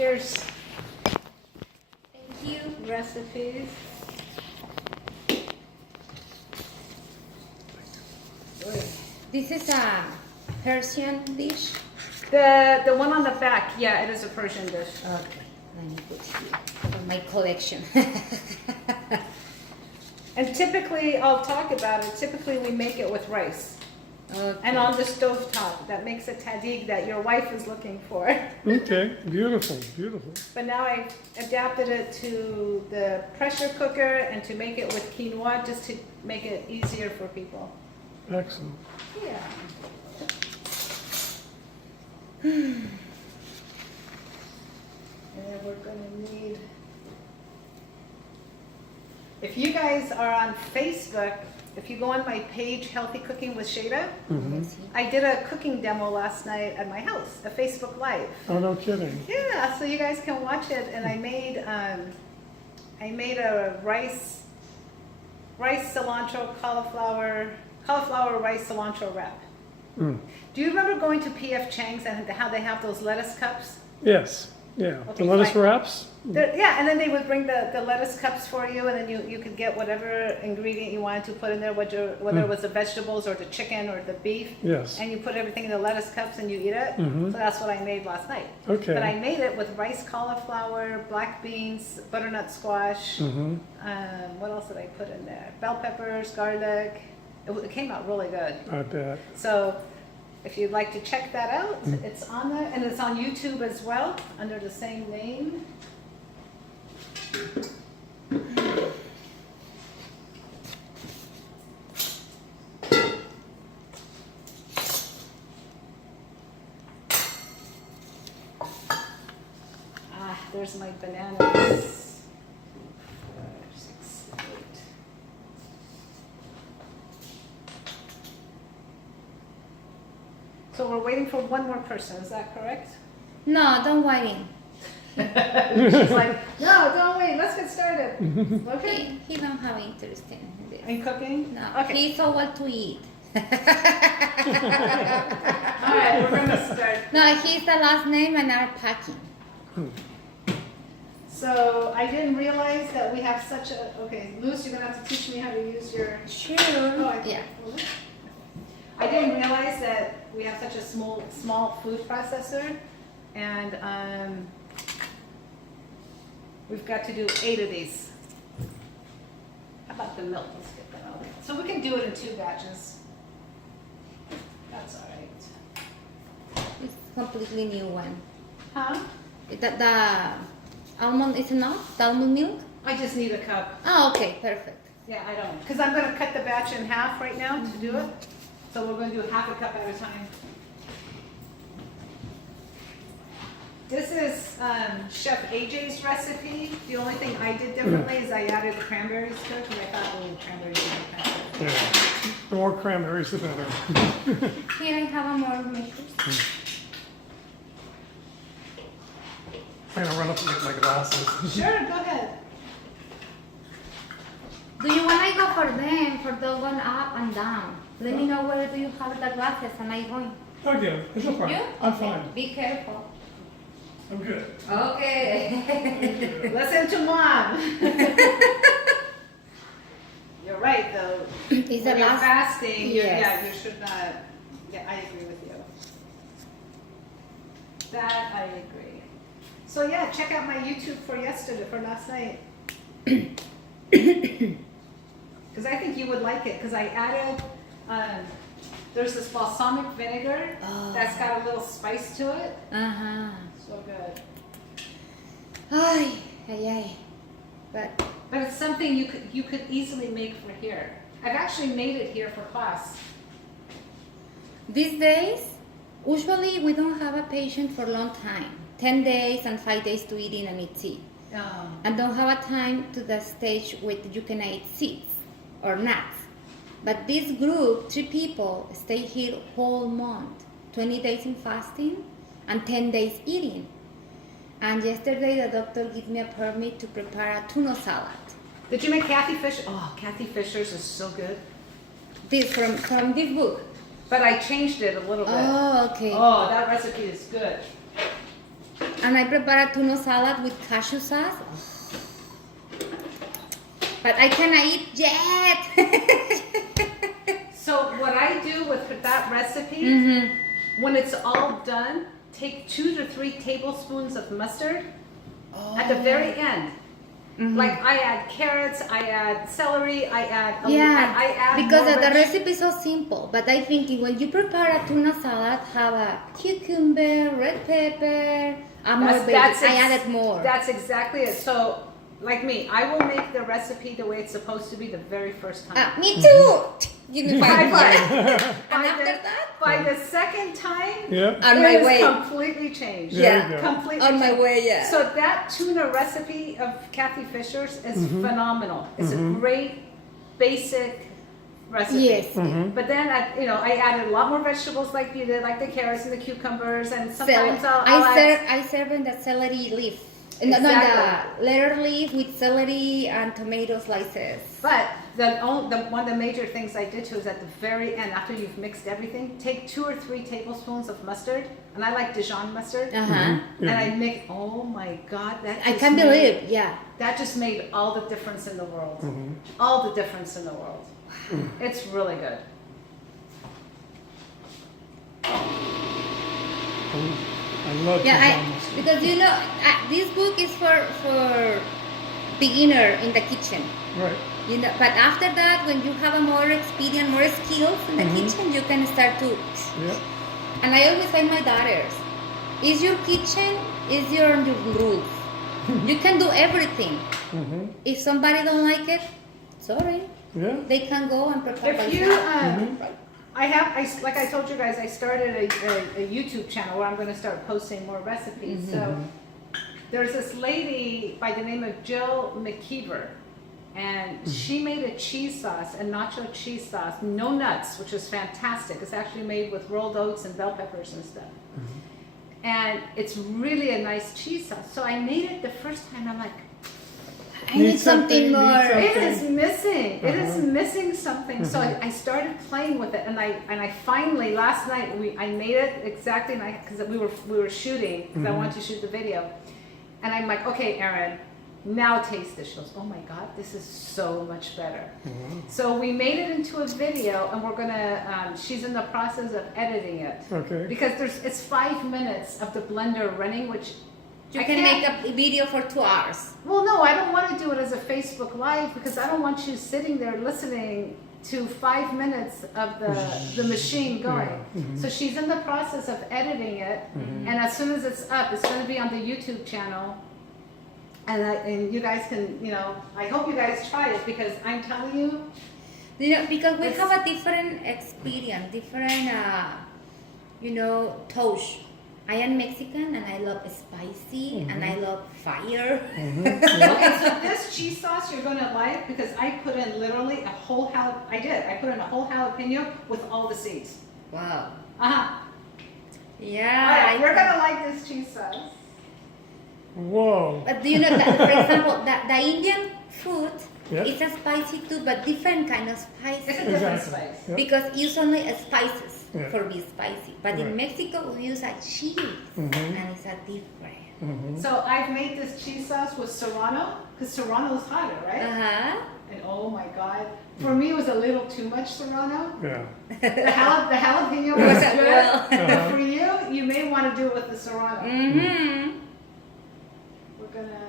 here's Thank you. recipes. This is a Persian dish. The one on the back, yeah, it is a Persian dish. Okay, let me put here for my collection. And typically, I'll talk about it, typically we make it with rice. Okay. And on the stove top, that makes a tadig that your wife is looking for. Okay, beautiful, beautiful. But now I adapted it to the pressure cooker and to make it with quinoa, just to make it easier for people. Excellent. Yeah. And then we're gonna need, if you guys are on Facebook, if you go on my page, Healthy Cooking with Shayda, I did a cooking demo last night at my house, a Facebook Live. Oh, no kidding. Yeah, so you guys can watch it, and I made a rice cilantro cauliflower rice cilantro wrap. Mm. Do you remember going to P.F. Chang's and how they have those lettuce cups? Yes, yeah. Okay, The lettuce fine. wraps? Yeah, and then they would bring the lettuce cups for you, and then you could get whatever ingredient you wanted to put in there, whether it was the vegetables or the chicken or the beef. Yes. And you put everything in the lettuce cups and you eat it. Mhm. So that's what I made last night. Okay. But I made it with rice cauliflower, black beans, butternut squash. Mm-hmm. What else did I put in there? Bell peppers, garlic. It came out really good. I bet. So if you'd like to check that out, it's on there, and it's on YouTube as well, under the same name. There's my bananas. 4, 6, 8. So we're waiting for one more person, is that correct? No, don't worry. She's like, no, don't wait, let's get started. Okay. He don't have interest in this. In cooking? No, Okay. he's so what to eat. All right, we're gonna start. No, he's the last name and are packing. So I didn't realize that we have such a, okay, Luz, you're gonna have to teach me how to use your, Sure. Yeah. I didn't realize that we have such a small food processor, and we've got to do 8 of these. How about the milk? Let's get that out. So we can do it in 2 batches. That's all right. It's completely new one. Huh? The almond is enough? The almond milk? I just need a cup. Oh, okay, perfect. Yeah, I don't, because I'm gonna cut the batch in half right now to do it. So we're gonna do half a cup at a time. This is Chef AJ's recipe. The only thing I did differently is I added cranberries to it, because I thought, oh, cranberries would be better. Yeah. The more cranberries, the better. Here I have a more measures. I'm gonna run up and get my glasses. Sure, go ahead. Do you want I go for them, for the one up and down? Let me know where do you have the glasses and I go. Oh, yeah, it's no problem. You? I'm Okay, fine. Be careful. I'm good. Okay. Listen to mom. You're right, though. Is the When you're last? fasting, Yes. yeah, you should not. Yeah, I agree with you. That I agree. So yeah, check out my YouTube for last night. Because I think you would like it. Because I added, there's this balsamic vinegar that's got a little spice to it. Uh-huh. So good. Ay, ay, ay. But But it's something you could easily make for here. I've actually made it here for class. these days, usually we don't have a patient for a long time. 10 days and 5 days to eat in and eat seed. And don't have a time to the stage with you can eat seeds or nuts. But this group, 3 people, stay here whole month, 20 days in fasting and 10 days eating. And yesterday the doctor gave me a permit to prepare a tuna salad. Did you make Kathy Fisher? Oh, Kathy Fisher's is so good. This from this book. But I changed it a little bit. Oh, okay. Oh, that recipe is good. And I prepare a tuna salad with cashew sauce. But I cannot eat yet. So what I do with that recipe, Mm-hmm. when it's all done, take 2 to 3 tablespoons of mustard at the very end. Mhm. Like I add carrots, I add celery, I add Yeah, I add because more the recipe is so simple. But I think when you prepare a tuna salad, have a cucumber, red pepper, and more veggies. I added more. That's exactly it. So, like me, I will make the recipe the way it's supposed to be the very first time. Me too. Give me High 5 five. And after that, By the second time, Yeah. on it my is way. completely changed. There Yeah. you go. Completely On my changed. way, yeah. So that tuna recipe of Kathy Fisher's is phenomenal. It's a great basic recipe. Yes. But then I added a lot more vegetables like you did, like the carrots and the cucumbers, and sometimes I serve in the celery leaf. No, the Exactly. letter leaf with celery and tomato slices. But one of the major things I did too is at the very end, after you've mixed everything, take 2 or 3 tablespoons of mustard, and I like Dijon mustard, Uh-huh. and I mix. Oh my God, I can't believe, yeah. that just made all the difference in the world. All the difference in the world. It's really good. I love Yeah, pajamas. because this book is for beginner in the kitchen. Right. But after that, when you have a more experience, more skills in the kitchen, you can start to. Yeah. And I always say my daughters, is your kitchen, is your rules. You can do everything. If somebody don't like it, sorry, Yeah. they can go and prepare. If by you, themselves. like I told you guys, I started a YouTube channel where I'm going to start posting more recipes. So there's this lady by the name of Jill McKeever, and she made a cheese sauce, a nacho cheese sauce, no nuts, which is fantastic. It's actually made with rolled oats and bell peppers and stuff. And it's really a nice cheese sauce. So I made it the first time. I'm like, I need something more. it is missing. It is missing something. So I started playing with it, and I finally last night I made it exactly because we were shooting because I wanted to shoot the video, and I'm like, okay, Erin, now taste this. She goes, oh my God, this is so much better. So we made it into a video, and we're gonna. She's in the process of editing it. Okay. Because it's 5 minutes of the blender running, which. You I can can't- make a video for 2 hours. Well, no, I don't want to do it as a Facebook Live because I don't want you sitting there listening to 5 minutes of the machine going. So she's in the process of editing it, and as soon as it's up, it's going to be on the YouTube channel. And you guys can, I hope you guys try it because I'm telling you, Because we have a different experience, different, touch. I am Mexican and I love spicy and I love fire. okay, so this cheese sauce you're gonna like because I put in literally a whole I put in a whole jalapeno with all the seeds. Wow. Yeah, Yeah. you're gonna like this cheese sauce. Whoa. But do you know that, for example, the Indian food Yeah. is a spicy too, but different kind of It's a spicy. different Exactly. spice. Yeah. Because usually spices Yeah. for be spicy, but in Right. Mexico we use a cheese and it's a different. So I've made this cheese sauce with serrano because serrano is hotter, right? Uh-huh. And oh my God, for me it was a little too much serrano. Yeah. The jalapeno was Yeah. good, Well. but for you, you may want to do it with the serrano. Mm-hmm. We're gonna.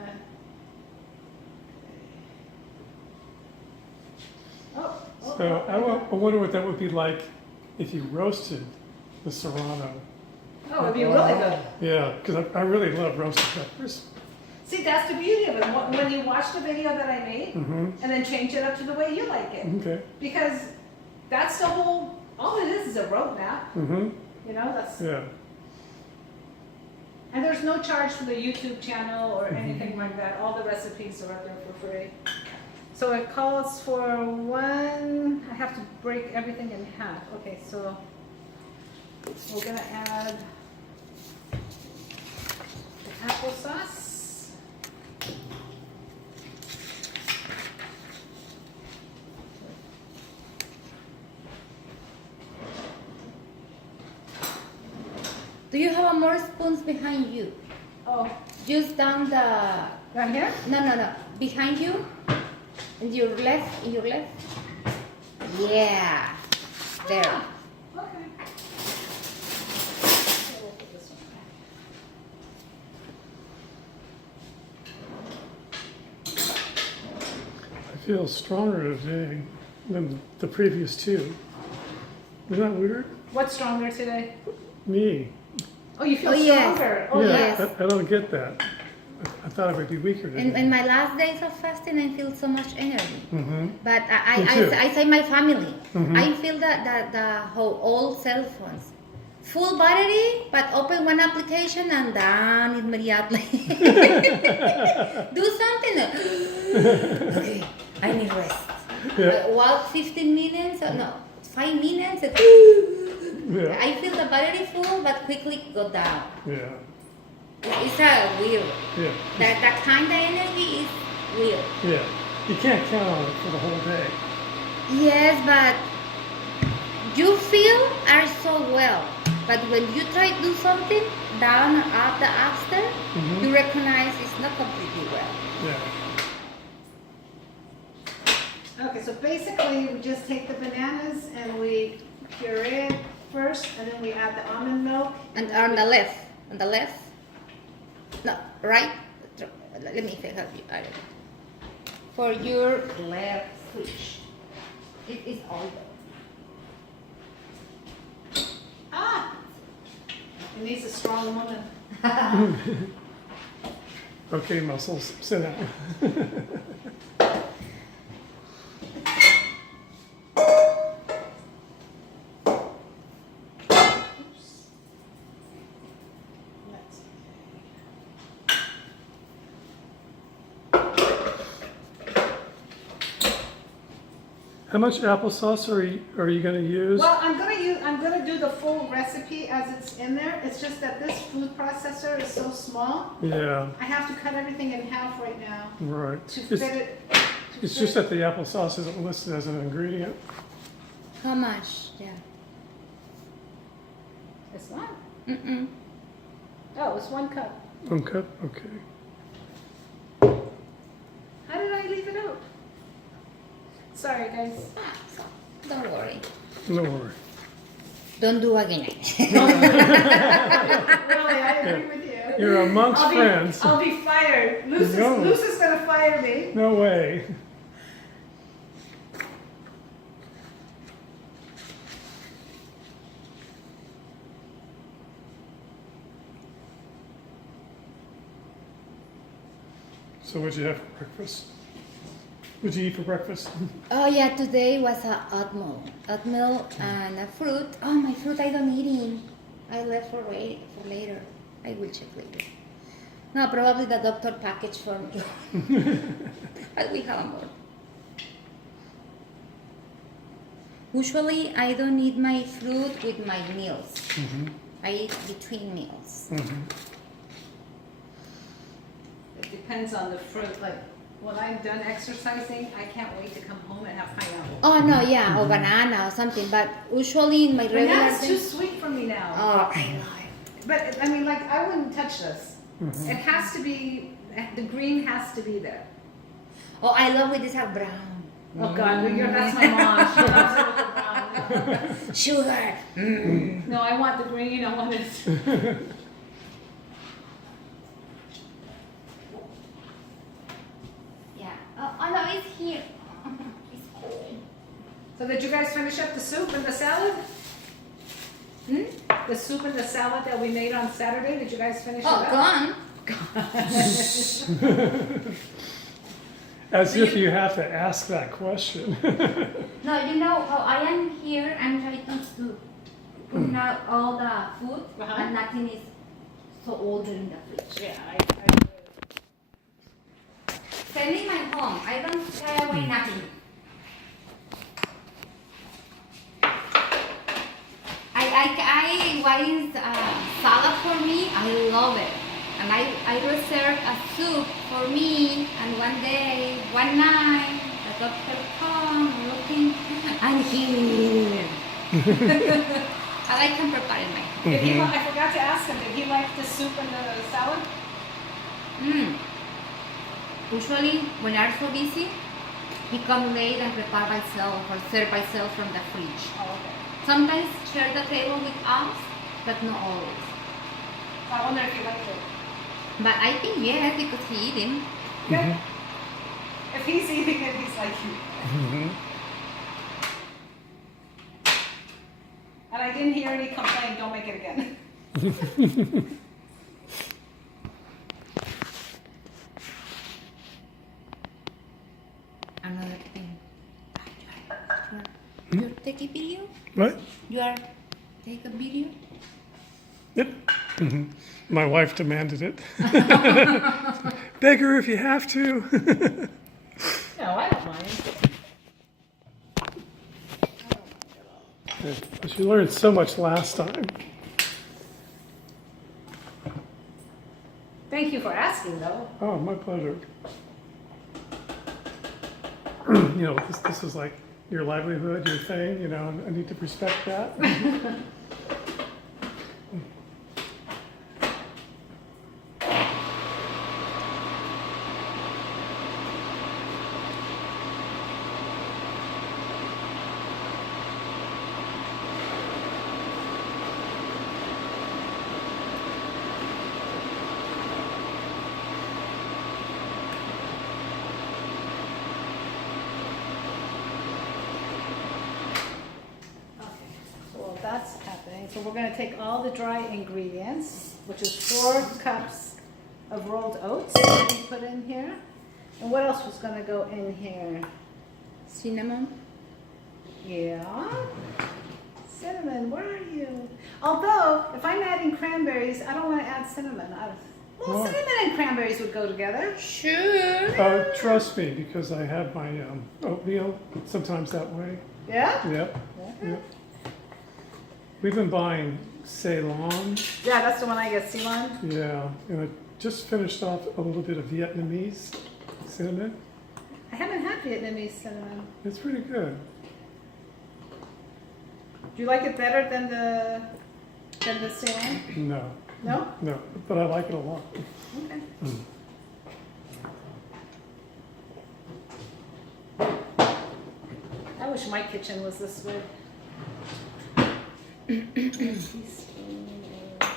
Oh, So I wonder what that would be like if you roasted the serrano. Oh, it'd be really good. Yeah, because I really love roasted peppers. See, that's the beauty of it. When you watch the video that I made, Mm-hmm. and then change it up to the way you like it. Okay. Because that's the whole, all it is a roadmap. Mm-hmm. That's, Yeah. and there's no charge for the YouTube channel or anything like that. All the recipes are up there for free. So it calls for I have to break everything in half. Okay, so we're gonna add the applesauce. Do you have more spoons behind you? Oh, Just down the, down here? no, behind you, in your left. Yeah, there. Okay. So we'll put this one back. I feel stronger today than the previous two. Isn't that weird? What's stronger today? Me. Oh, you feel Oh, yes. stronger. Oh, Yeah, yes. I don't get that. I thought I would be weaker today. In my last days of fasting, I feel so much energy. Mm-hmm. But Me too. I say my family. Mhm. I feel that the whole old cell phones, full battery, but open one application and down immediately. Do something. Okay, I need rest. Yeah. Walk 15 minutes. No, 5 minutes. Yeah. I feel the battery full, but quickly go down. Yeah. It's a weird. Yeah. That kind of energy is weird. Yeah. You can't count on it for the whole day. Yes, but you feel are so well. But when you try to do something down or up the after, Mhm. you recognize it's not completely well. Yeah. Okay, so basically we just take the bananas and we puree it first, and then we add the almond milk. And on the left, no, right. Let me help you. I don't know. For your left switch, it is all there. Ah! It needs a strong woman. Okay, muscles, sit down. That's How much applesauce are you going to use? Well, I'm gonna do the full recipe as it's in there. It's just that this food processor is so small. Yeah, I have to cut everything in half right now right. to It's, fit it. it's just that the applesauce isn't listed as an ingredient. How much? Yeah. It's not. Mm-mm. Oh, it's 1 cup. 1 cup? Okay. How did I leave it out? Sorry, guys. Ah, so don't worry. No worry. Don't do again. Really, I agree with you. You're amongst I'll be, friends. I'll be fired. Luce No. is gonna fire me. No way. So what'd you have for breakfast? What'd you eat for breakfast? Oh yeah, today was a oatmeal and a fruit. Oh, my fruit I don't eat it. I left for later. I will check later. No, probably the doctor package for me. But we have more. Usually I don't eat my fruit with my meals. Mm-hmm. I eat between meals. Mm-hmm. It depends on the fruit. Like when I'm done exercising, I can't wait to come home and have pineapple. Oh no, yeah, or banana or something. But usually in my regular Banana's too thing- sweet for me now. Oh, I love it. But I mean, like I wouldn't touch this. Mhm. It has to be. The green has to be there. Oh, I love with this are brown. Oh God, that's my mom. She loves it with the brown. Sugar. No, I want the green. I want it. Yeah. Oh no, it's here. It's cold. So did you guys finish up the soup and the salad? Hmm? The soup and the salad that we made on Saturday. Did you guys finish Oh, it up? gone. As if you have to ask that question. No, you know how I am here. I'm trying to bring out all the food, Uh-huh. and nothing is so old in the fridge. Yeah, Send me my home. I don't throw away nothing. What is salad for me? I love it. And I reserved a soup for me. And one night, the doctor come looking, and here. And I can prepare it myself. Did he, I forgot to ask him. Did he like the soup and the salad? Usually, when I'm so busy, he come late and prepare by himself or serve by himself from the fridge. Oh, okay. Sometimes share the table with us, but not always. So I wonder if you liked it. But I think yes, because he eating. Yeah. If he's eating it, he's like you. Mm-hmm. And I didn't hear any complaint, don't make it again. Another thing. You take a video? What? You are take a video? Yep. Hmm. My wife demanded it. Beg her if you have to. No, I don't mind. She learned so much last time. Thank you for asking, though. Oh, my pleasure. This is like your livelihood, your thing, and I need to respect that. Well, that's happening. So we're gonna take all the dry ingredients, which is 4 cups of rolled oats that we put in here. And what else was gonna go in here? Cinnamon. Yeah. Cinnamon, where are you? Although, if I'm adding cranberries, I don't wanna add cinnamon. Well, Why? cinnamon and cranberries would go together. Sure. Trust me, because I have my oatmeal sometimes that way. Yeah? Yep. Okay. Yep. We've been buying Ceylon. Yeah, that's the one I get, Ceylon. Yeah. And I just finished off a little bit of Vietnamese cinnamon. I haven't had Vietnamese cinnamon. It's pretty good. Do you like it better than the Ceylon? No, No? no, but I like it a lot. Okay. I wish my kitchen was this good. Teaspoon of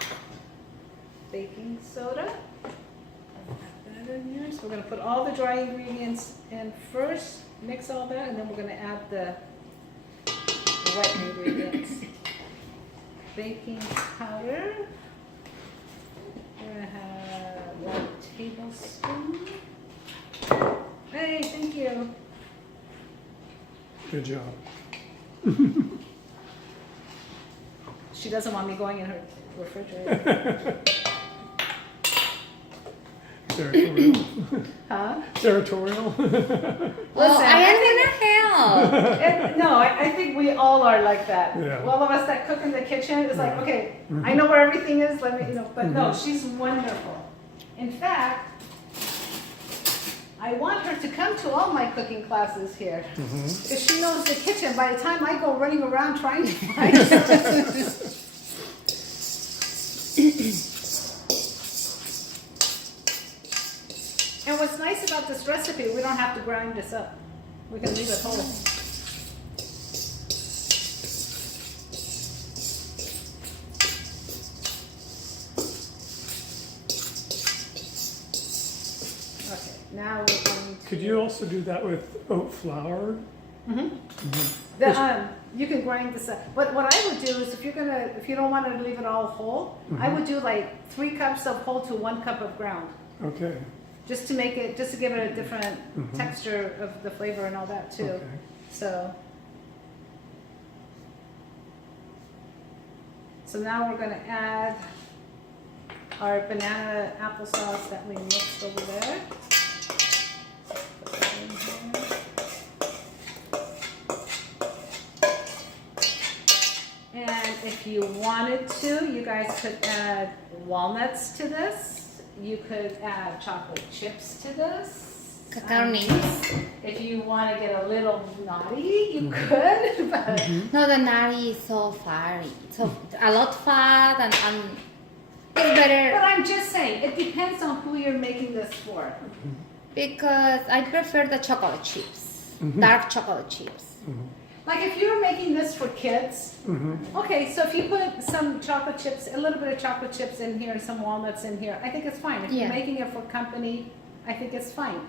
baking soda. Add that in here. So we're gonna put all the dry ingredients in first, mix all that, and then we're gonna add the wet ingredients. Baking powder. We're gonna have 1 tablespoon. Hey, thank you. Good job. She doesn't want me going in her refrigerator. Territorial. Huh? Territorial. Well, I am gonna help. No, I think we all are like that. Yeah. All of us that cook in the kitchen is like, Yeah. okay, I know where everything is, let me, but no, she's wonderful. In fact, I want her to come to all my cooking classes here. Because she knows the kitchen. By the time I go running around trying to find something. And what's nice about this recipe, we don't have to grind this up. We can leave it whole. Okay, now we're going to... Could you also do that with oat flour? You can grind this up. But what I would do is if you don't want to leave it all whole, I would do like 3 cups of whole to 1 cup of ground. Okay. Just to give it a different texture of the flavor and all that too. Okay. So now we're gonna add our banana applesauce that we mixed over there. Put that in here. And if you wanted to, you guys could add walnuts to this. You could add chocolate chips to this. Cacao nibs. If you want to get a little naughty, you could. But No, the nari is so fiery. So a lot fat and it's better. I'm I'm just saying, it depends on who you're making this for. Because I prefer the chocolate chips, dark chocolate chips. Like if you were making this for kids, okay, so if you put some chocolate chips, a little bit of chocolate chips in here, some walnuts in here, I think it's fine. If you're making it for company, I think it's fine.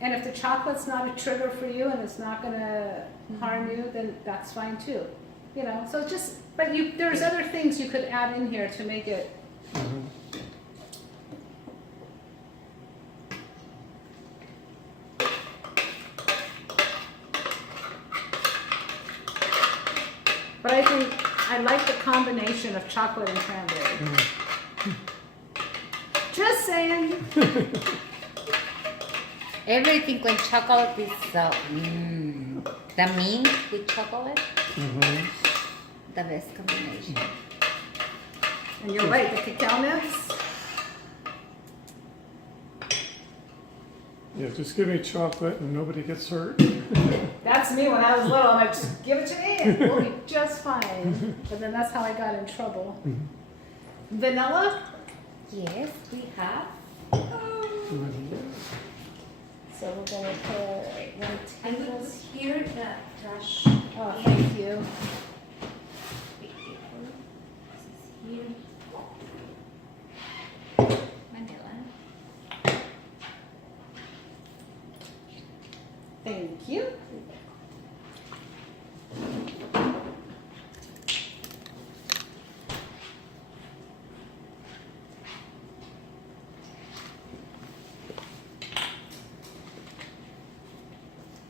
And if the chocolate's not a trigger for you and it's not gonna harm you, then that's fine too. You know, so just, but there's other things you could add in here to make it. But I think I like the combination of chocolate and cranberry. Just saying. Everything with chocolate is so. The mint with chocolate, the best combination. And you're right, the cacao nibs. Yeah, just give me chocolate and nobody gets hurt. That's me when I was little. I'm like, just give it to me and we'll be just fine. But then that's how I got in trouble. Vanilla? Yes, we have. So we're gonna put 1 I will put tablespoon. here the trash. Oh, thank you. This is here. Vanilla. Thank you.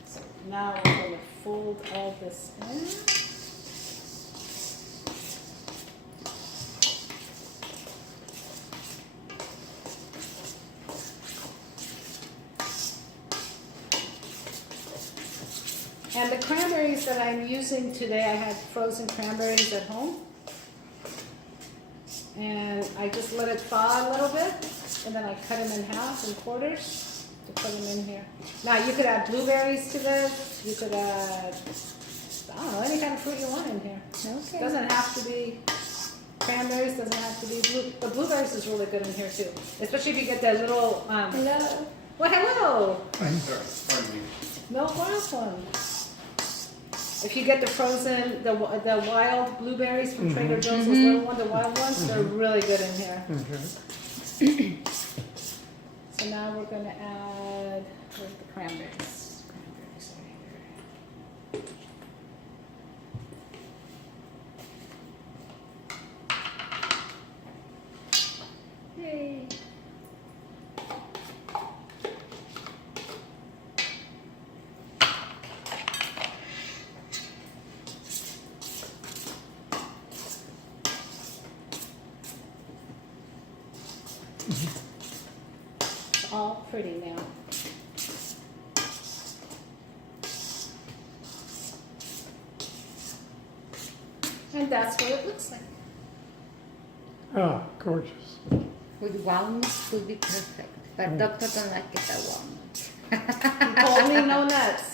So now we're going to fold all this in. And the cranberries that I'm using today, I had frozen cranberries at home. And I just let it thaw a little bit, and then I cut them in half, in quarters, to put them in here. Now you could add blueberries to this, you could add, I don't know, any kind of fruit you want in here. Okay. Doesn't have to be cranberries, doesn't have to be the blueberries is really good in here too. Especially if you get that little, Hello. well hello, Hi, sir. Pardon me. no problem. If you get the frozen, the wild blueberries from Trader Joe's, those little ones, the wild ones, they're really good in here. Okay. So now we're gonna add, where's the cranberries? Cranberries right here. Yay. It's all pretty now. And that's what it looks like. Ah, gorgeous. With walnuts would be perfect. But doctor don't like it at walnuts. You told me no nuts.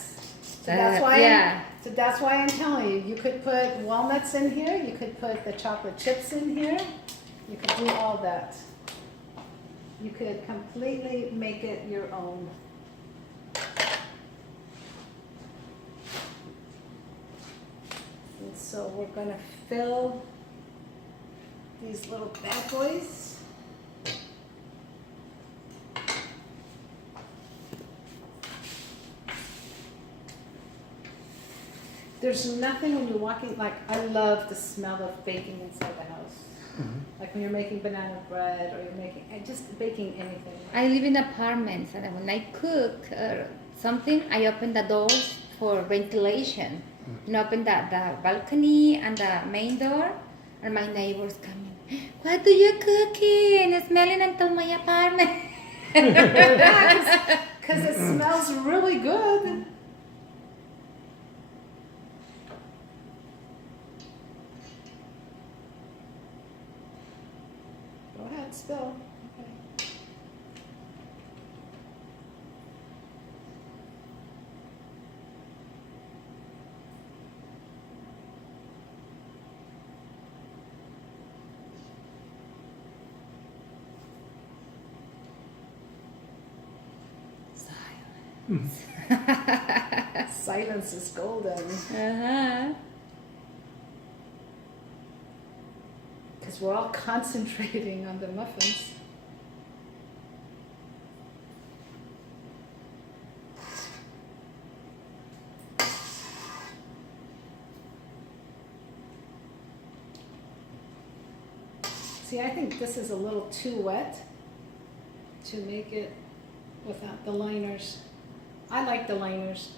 So that's why yeah. so that's why I'm telling you, you could put walnuts in here, you could put the chocolate chips in here, you could do all that. You could completely make it your own. And so we're gonna fill these little bad boys. There's nothing when you're walking, like I love the smell of baking inside the house. Like when you're making banana bread or you're making, just baking anything. I live in apartments, and when I cook something, I open the doors for ventilation. And open the balcony and the main door, and my neighbors coming. What do you cooking? It's smelling until my apartment. Because it smells really good. Go ahead, spill. Okay. Silence is golden. Uh-huh. Because we're all concentrating on the muffins. See, I think this is a little too wet to make it without the liners. I like the liners.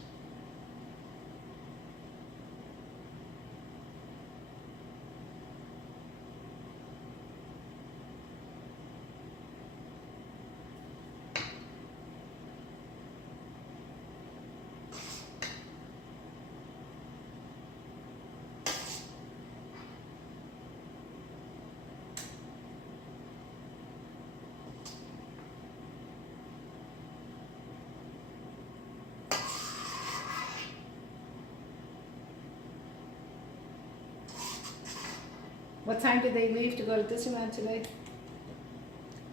What time did they leave to go to Disneyland today?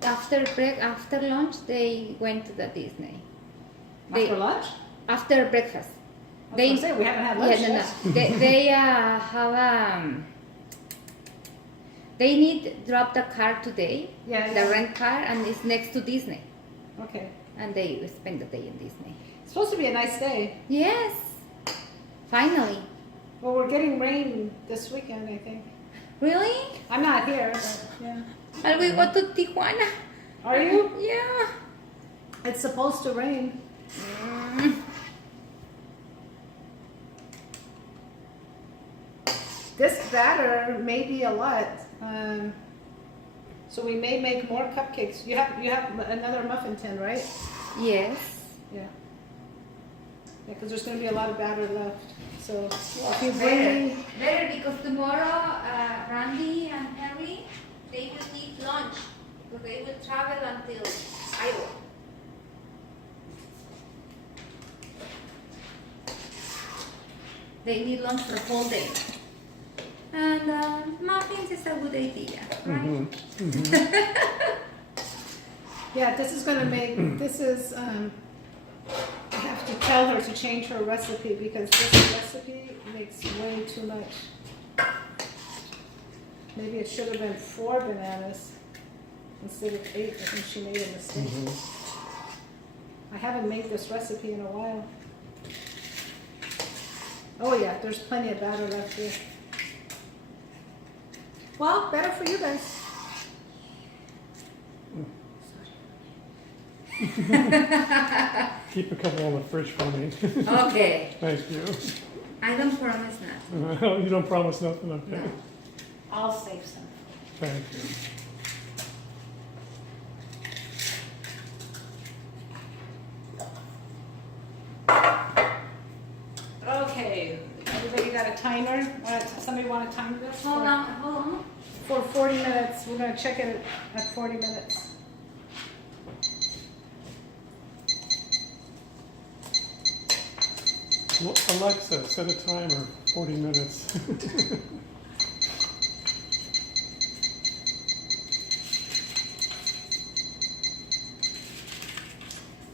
After lunch, they went to the Disney. After lunch? After breakfast. I was gonna say, we haven't had lunch Yeah, yet. no. They have they need drop the car today. Yeah, The yeah. rent car, and it's next to Disney, Okay. and they spend the day in Disney. It's supposed to be a nice day. Yes, finally. Well, we're getting rain this weekend, I think. Really? I'm not here, but yeah. And we go to Tijuana. Are you? Yeah. It's supposed to rain. Mm. This batter may be a lot. So we may make more cupcakes. You have another muffin tin, right? Yes. Yeah. Yeah, because there's going to be a lot of batter left. So if you Better. bring, Better because tomorrow, Randy and Henry, they will need lunch because they will travel until Iowa. They need lunch the whole day. And muffins is a good idea, right? yeah, this is going to make, this is, I have to tell her to change her recipe because this recipe makes way too much. Maybe it should have been 4 bananas instead of 8. I think she made a mistake. I haven't made this recipe in a while. Oh yeah, there's plenty of batter left here. Well, better for you guys. Keep a couple on the fridge for me. Okay. Thank you. I don't promise nothing. You don't promise nothing, okay? No. I'll save some. Thank you. Okay, everybody got a timer? Somebody want to time this? Hold on. For 40 minutes. We're going to check it at 40 minutes. Well, Alexa, set a timer, 40 minutes.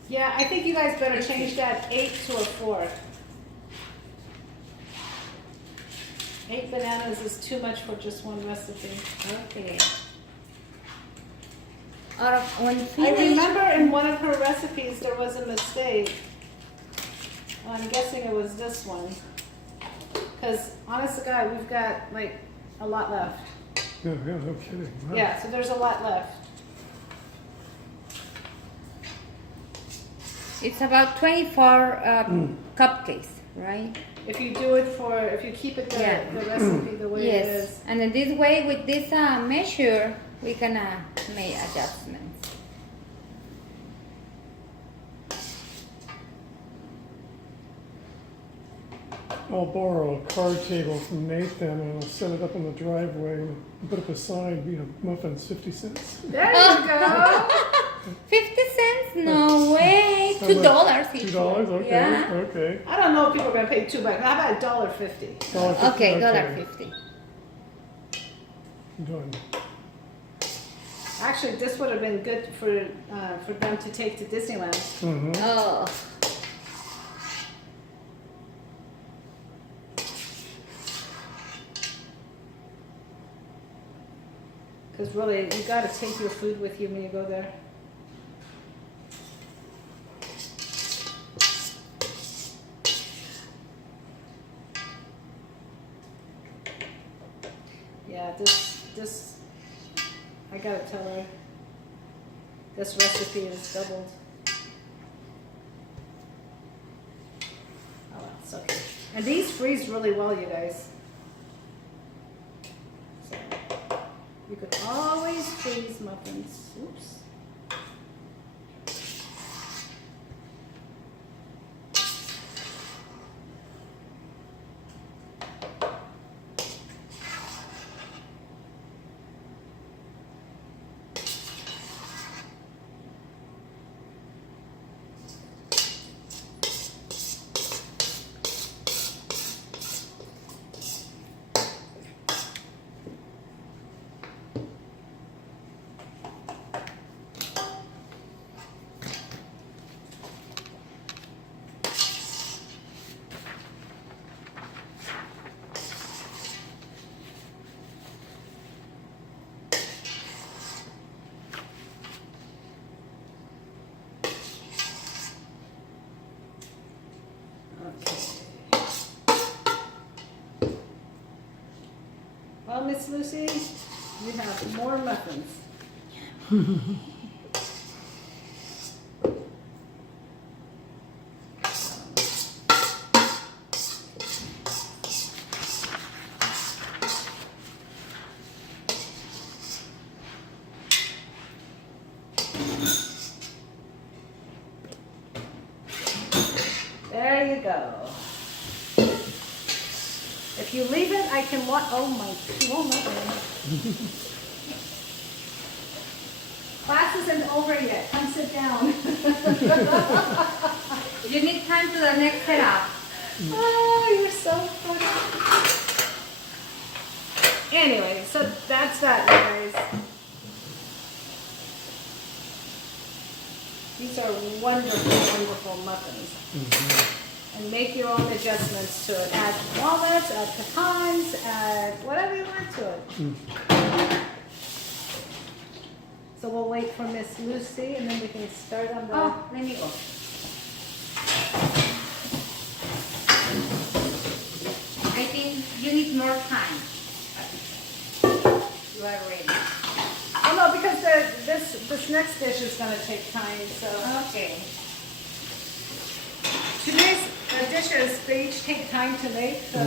Yeah, I think you guys better change that 8 to a 4. 8 bananas is too much for just one recipe. Okay. Or when I finished. remember in one of her recipes there was a mistake. I'm guessing it was this one. Because, honest to God, we've got like a lot left. Yeah, no kidding. Wow. Yeah, so there's a lot left. It's about 24 cupcakes, right? If you do it if you keep it the recipe the way it is. And in this way, with this measure, we can make adjustments. I'll borrow a card table from Nathan and I'll set it up in the driveway and put up a sign, muffins, 50 cents. There you go. 50 cents? No way. How $2 much? each. $2? Okay, Yeah. okay. I don't know if people are going to pay $2. How about $1.50? $1.50, Okay, $1.50. Done. Actually, this would have been good for them to take to Disneyland. Mm-hmm. Oh, Because really, you gotta take your food with you when you go there. Yeah, this, I gotta tell her, this recipe is doubled. Oh, well, it's okay. And these freeze really well, you guys. So, you could always freeze muffins. Oops. Well, Miss Lucy, you have more muffins. There you go. If you leave it, I can watch. Oh my, you won't let me. Class isn't over yet. Come sit down. You need time to the next setup. Oh, you're so funny. Anyway, so that's that, you guys. These are wonderful, wonderful muffins. And make your own adjustments to it. Add walnuts, add pecans, add whatever you want to it. So we'll wait for Miss Lucy and then we can start on the... Oh, let me go. I think you need more time. You are ready. Oh no, because this next dish is going to take time, so... Okay. Today's dishes, they each take time to make, so